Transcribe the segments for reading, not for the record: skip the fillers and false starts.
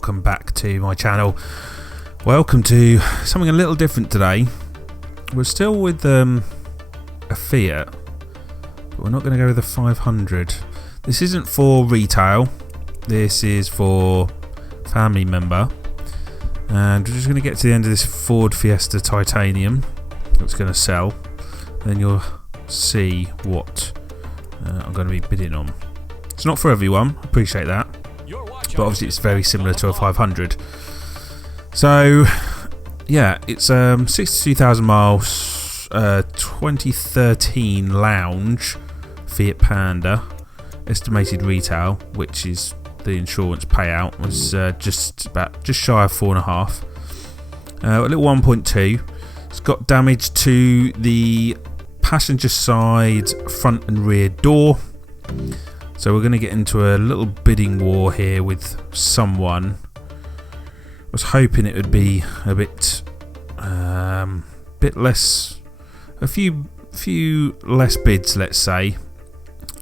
welcome back to my channel. Welcome to something a little different today. We're still with a Fiat, but we're not going to go with the 500. This isn't for retail, this is for family member, and we're just going to get to the end of this Ford Fiesta Titanium that's going to sell, then you'll see what I'm going to be bidding on. It's not for everyone, I appreciate that, but obviously it's very similar to a 500. So yeah, it's 62,000 miles, 2013 Lounge Fiat Panda. Estimated retail, which is the insurance payout, was just shy of 4.5. A little 1.2. It's got damage to the passenger side front and rear door. So we're going to get into a little bidding war here with someone. I was hoping it would be a bit less, a few less bids, let's say.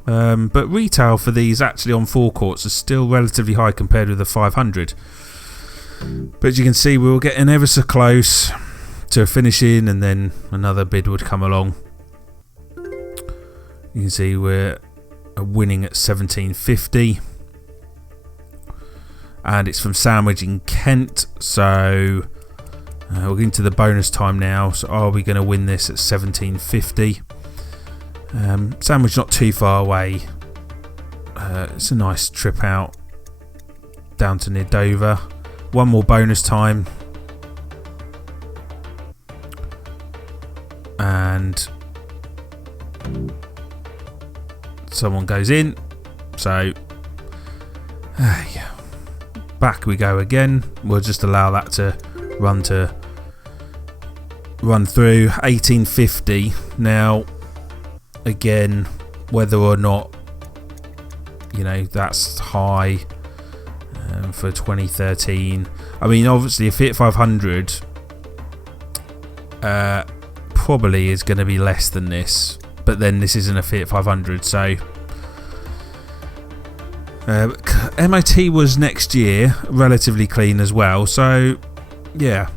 But retail for these actually on forecourts is still relatively high compared with the 500. But as you can see, we were getting ever so close to finishing, and then another bid would come along. You can see we're winning at 1750, and it's from Sandwich in Kent. So we're getting to the bonus time now. So are we going to win this at 1750? Sandwich not too far away. It's a nice trip out down to near Dover. One more bonus time, and someone goes in. So yeah, back we go again. We'll just allow that to run through. 1850 now. Again, whether or not that's high for 2013. I mean, obviously a Fiat 500 probably is going to be less than this, but then this isn't a Fiat 500, so MOT was next year, relatively clean as well. So yeah,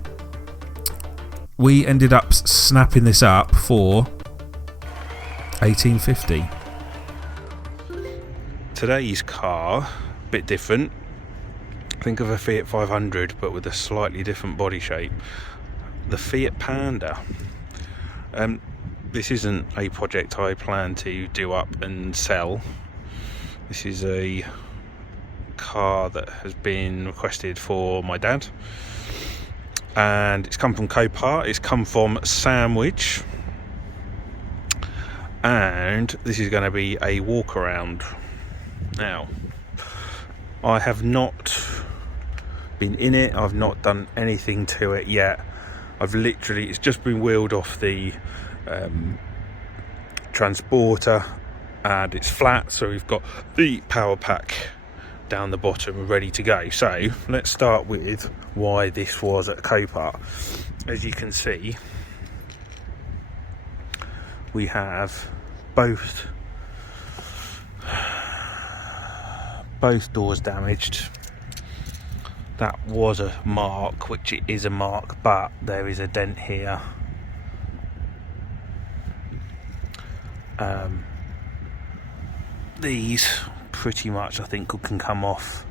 we ended up snapping this up for 1850. Today's car, a bit different. Think of a Fiat 500 but with a slightly different body shape. The Fiat Panda. This isn't a project I plan to do up and sell. This is a car that has been requested for my dad, and it's come from Copart. It's come from Sandwich, and this is going to be a walk around. Now, I have not been in it, I've not done anything to it yet. It's just been wheeled off the transporter, and it's flat, so we've got the power pack down the bottom ready to go. So let's start with why this was at Copart. As you can see, we have both doors damaged. That was a mark, which it is a mark, but there is a dent here. These pretty much I think can come off.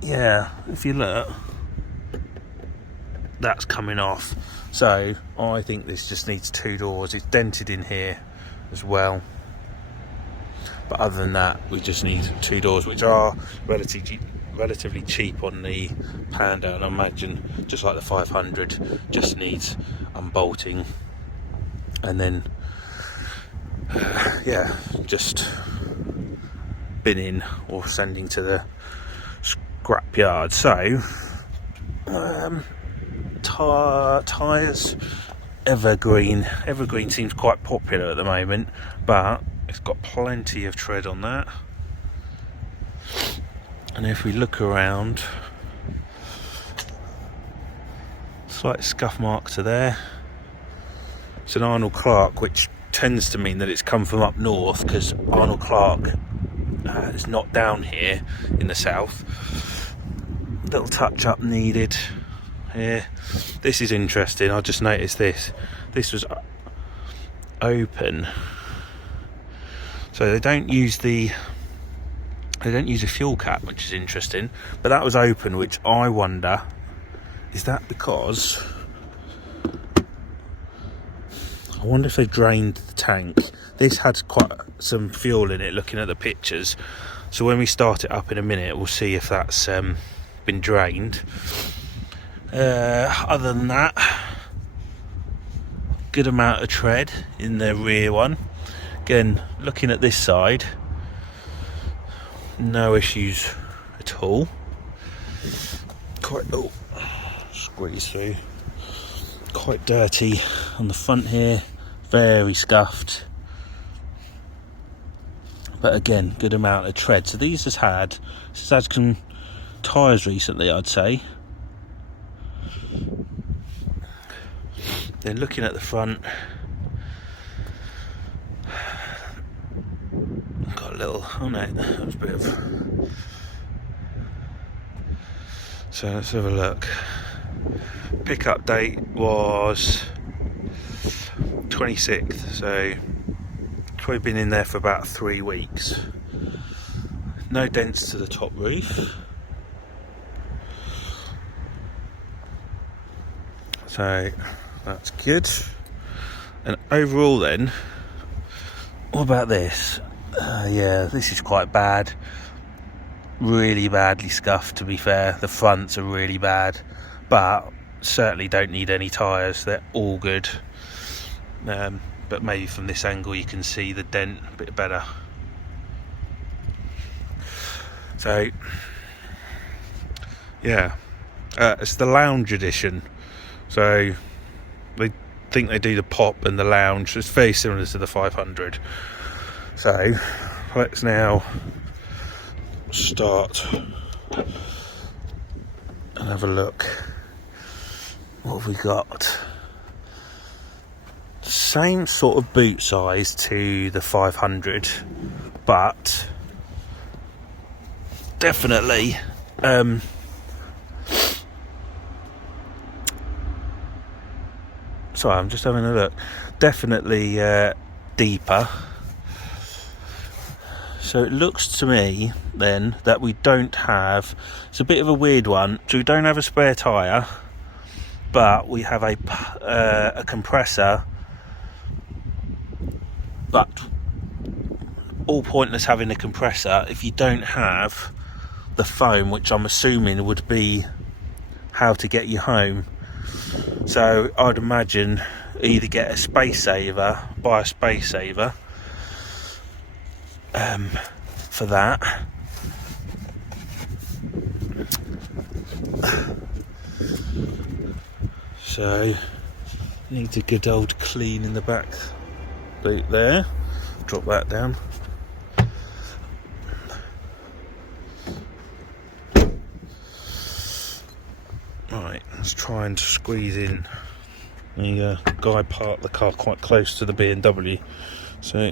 Yeah, if you look, that's coming off. So I think this just needs two doors. It's dented in here as well, but other than that, we just need two doors, which are relatively cheap on the Panda, and I imagine just like the 500 just needs unbolting, and then yeah, just binning or sending to the scrap yard. So tyres, evergreen seems quite popular at the moment, but it's got plenty of tread on that. And if we look around, slight scuff mark to there. It's an Arnold Clark, which tends to mean that it's come from up north, because Arnold Clark is not down here in the south. Little touch up needed here. This is interesting. I just noticed this was open, so they don't use a fuel cap, which is interesting, but that was open, which I wonder, is that because, I wonder if they drained the tank. This had quite some fuel in it, looking at the pictures, so when we start it up in a minute we'll see if that's been drained. Other than that, good amount of tread in the rear one. Again, looking at this side, no issues at all. Squeeze through. Quite dirty on the front here, very scuffed, but again, good amount of tread. So this has had some tyres recently, I'd say. Then looking at the front, got a little, oh no, that was a bit of, so let's have a look. Pickup date was 26th, so it's probably been in there for about 3 weeks. No dents to the top roof, so that's good. And overall then, what about this? Yeah, this is quite bad, really badly scuffed, to be fair. The fronts are really bad, but certainly don't need any tyres, they're all good. But maybe from this angle you can see the dent a bit better. So yeah, it's the Lounge edition, so they think they do the Pop and the Lounge. It's very similar to the 500. So let's now start and have a look. What have we got? Same sort of boot size to the 500, but definitely sorry, I'm just having a look. Definitely deeper. So it looks to me then that we don't have, it's a bit of a weird one, so we don't have a spare tyre, but we have a compressor, but all pointless having a compressor if you don't have the foam, which I'm assuming would be how to get you home. So I'd imagine either get a space saver, buy a space saver for that. So need a good old clean in the back boot there. Drop that down. Right, let's try and squeeze in. The guy parked the car quite close to the BMW, so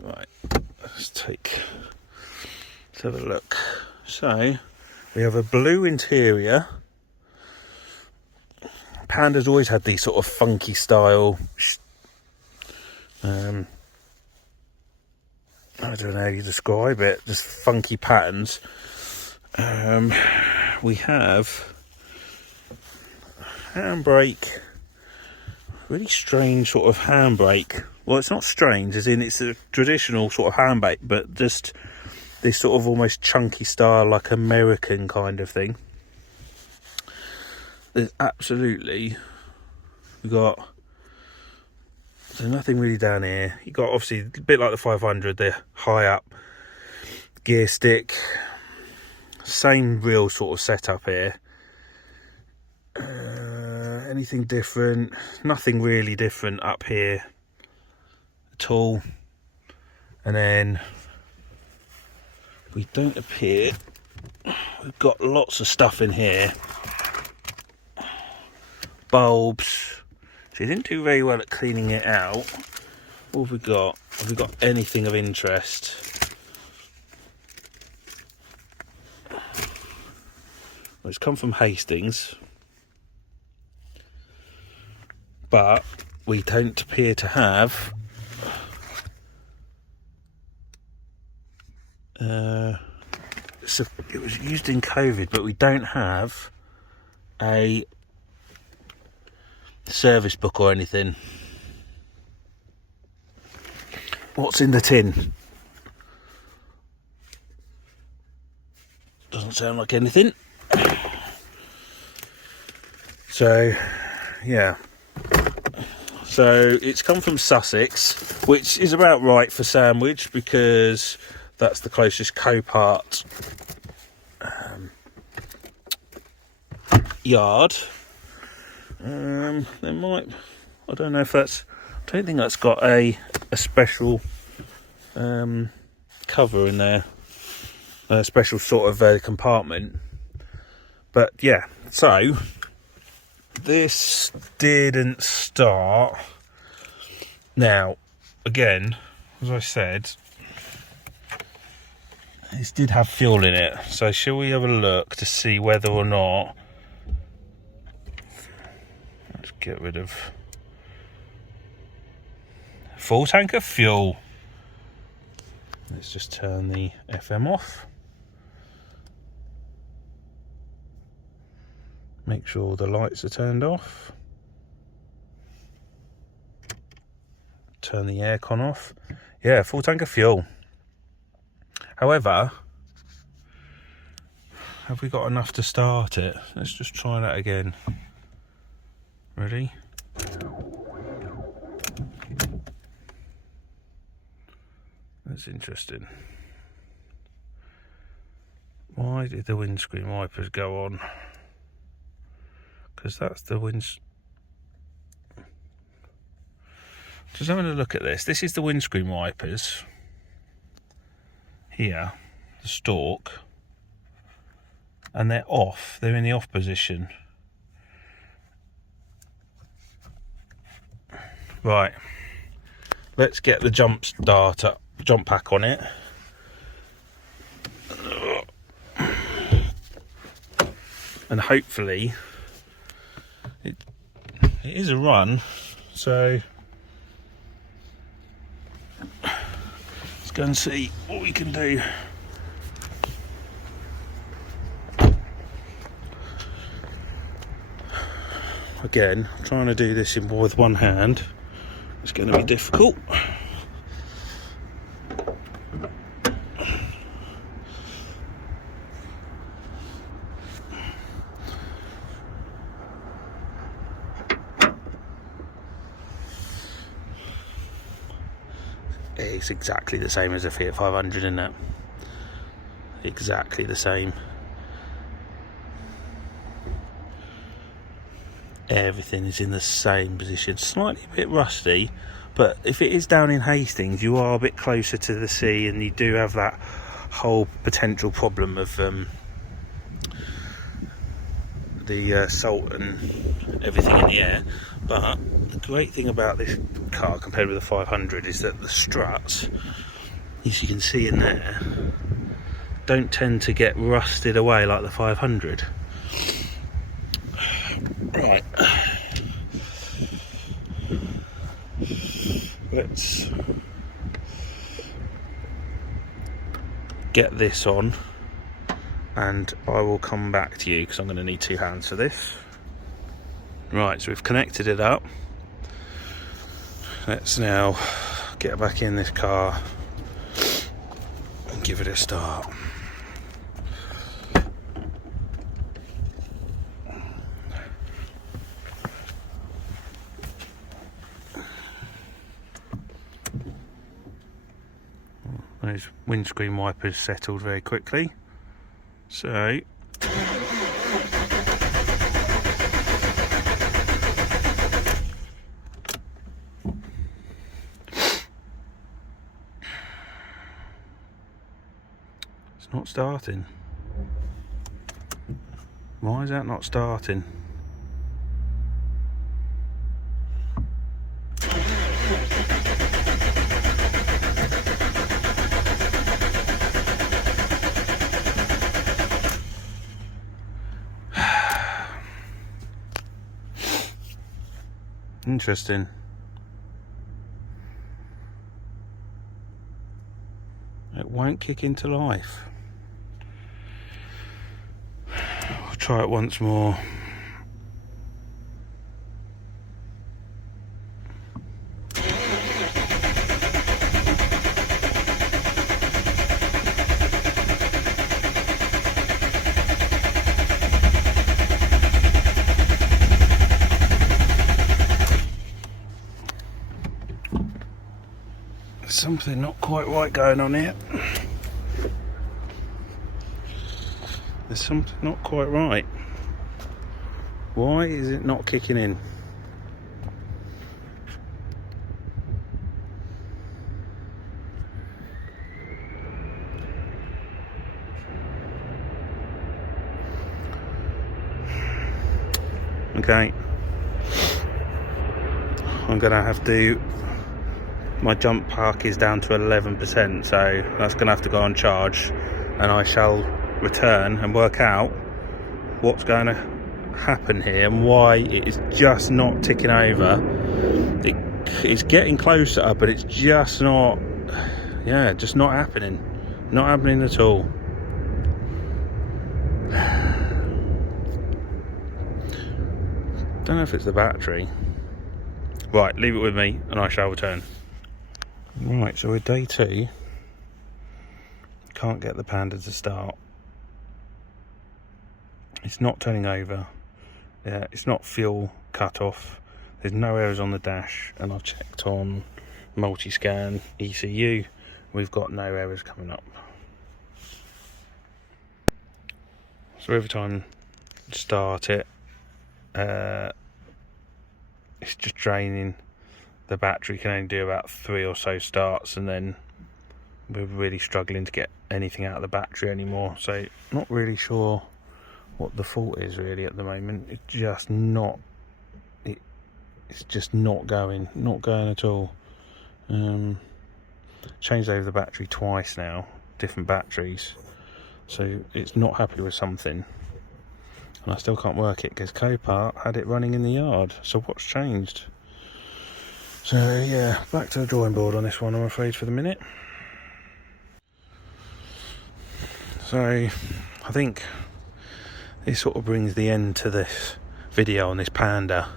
right, let's have a look. So we have a blue interior. Panda's always had these sort of funky style, I don't know how you describe it, just funky patterns. We have handbrake, really strange sort of handbrake. Well, it's not strange, as in it's a traditional sort of handbrake, but just this sort of almost chunky style, like American kind of thing. There's absolutely, we got, there's nothing really down here. You got obviously a bit like the 500, the high up gear stick, same real sort of setup here. Anything different? Nothing really different up here at all. And then we don't appear, we've got lots of stuff in here. Bulbs. So he didn't do very well at cleaning it out. What have we got? Have we got anything of interest? Well, it's come from Hastings, but we don't appear to have it was used in COVID, but we don't have a service book or anything. What's in the tin? Doesn't sound like anything. So, yeah. So it's come from Sussex, which is about right for Sandwich because that's the closest Copart yard. There might, I don't know if that's, I don't think that's got a special cover in there, a special sort of compartment. But yeah, so this didn't start. Now, again, as I said, this did have fuel in it. So shall we have a look to see whether or not, let's get rid of full tank of fuel. Let's just turn the FM off. Make sure the lights are turned off. Turn the aircon off. Yeah, full tank of fuel. However, have we got enough to start it? Let's just try that again. Ready? That's interesting. Why did the windscreen wipers go on? Because that's the Just having a look at this. This is the windscreen wipers. Here, the stalk. And they're off. They're in the off position. Right. Let's get the jump pack on it. And hopefully it is a run, so let's go and see what we can do. Again, trying to do this with one hand, it's going to be difficult. It's exactly the same as a Fiat 500, isn't it? Exactly the same. Everything is in the same position. Slightly a bit rusty, but if it is down in Hastings, you are a bit closer to the sea, and you do have that whole potential problem of the salt and everything in the air. But the great thing about this car compared with the 500 is that the struts, as you can see in there, don't tend to get rusted away like the 500. Right, let's get this on and I will come back to you because I'm going to need 2 hands for this. Right, so we've connected it up. Let's now get back in this car and give it a start. Those windscreen wipers settled very quickly. So it's not starting. Why is that not starting? Interesting. It won't kick into life. I'll try it once more. Something not quite right going on here. There's something not quite right. Why is it not kicking in? Okay, I'm gonna have to. My jump park is down to 11%, so that's going to have to go on charge, and I shall return and work out what's going to happen here and why it is just not ticking over. It's getting closer, but it's just not, just not happening. Not happening at all. Don't know if it's the battery. Right, leave it with me and I shall return. Right, so we're day 2. Can't get the Panda to start. It's not turning over. Yeah, it's not fuel cut off. There's no errors on the dash, and I've checked on multi-scan ECU. We've got no errors coming up. So every time I start it, it's just draining. The battery can only do about 3 or so starts, and then we're really struggling to get anything out of the battery anymore. So not really sure what the fault is really at the moment. It's just not going at all. Changed over the battery twice now, different batteries, so it's not happy with something, and I still can't work it because Copart had it running in the yard. So what's changed? So yeah, back to the drawing board on this one, I'm afraid, for the minute. So I think this sort of brings the end to this video on this Panda,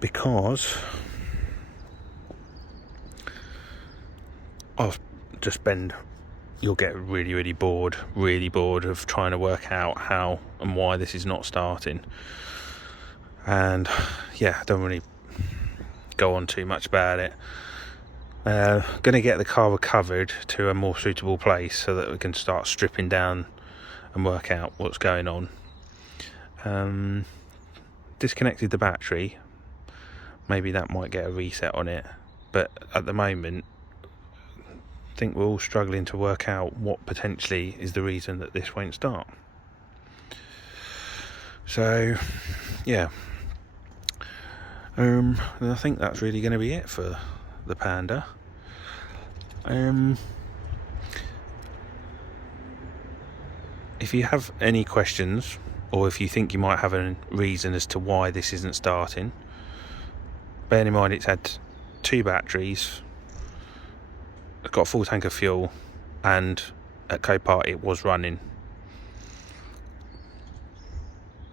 because you'll get really bored of trying to work out how and why this is not starting. And yeah, I don't really go on too much about it. Going to get the car recovered to a more suitable place so that we can start stripping down and work out what's going on. Disconnected the battery. Maybe that might get a reset on it, but at the moment I think we're all struggling to work out what potentially is the reason that this won't start. So yeah, and I think that's really going to be it for the Panda. If you have any questions, or if you think you might have a reason as to why this isn't starting, bear in mind it's had 2 batteries, it's got a full tank of fuel, and at Copart it was running,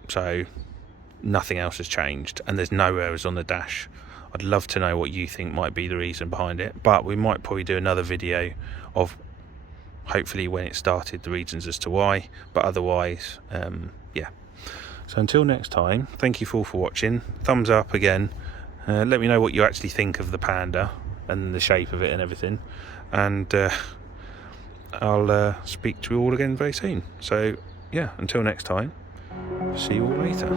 so nothing else has changed, and there's no errors on the dash. I'd love to know what you think might be the reason behind it, but we might probably do another video of hopefully when it started, the reasons as to why. But otherwise, yeah. So until next time, thank you all for watching. Thumbs up again. Let me know what you actually think of the Panda and the shape of it and everything, and I'll speak to you all again very soon. So yeah, until next time, see you all later.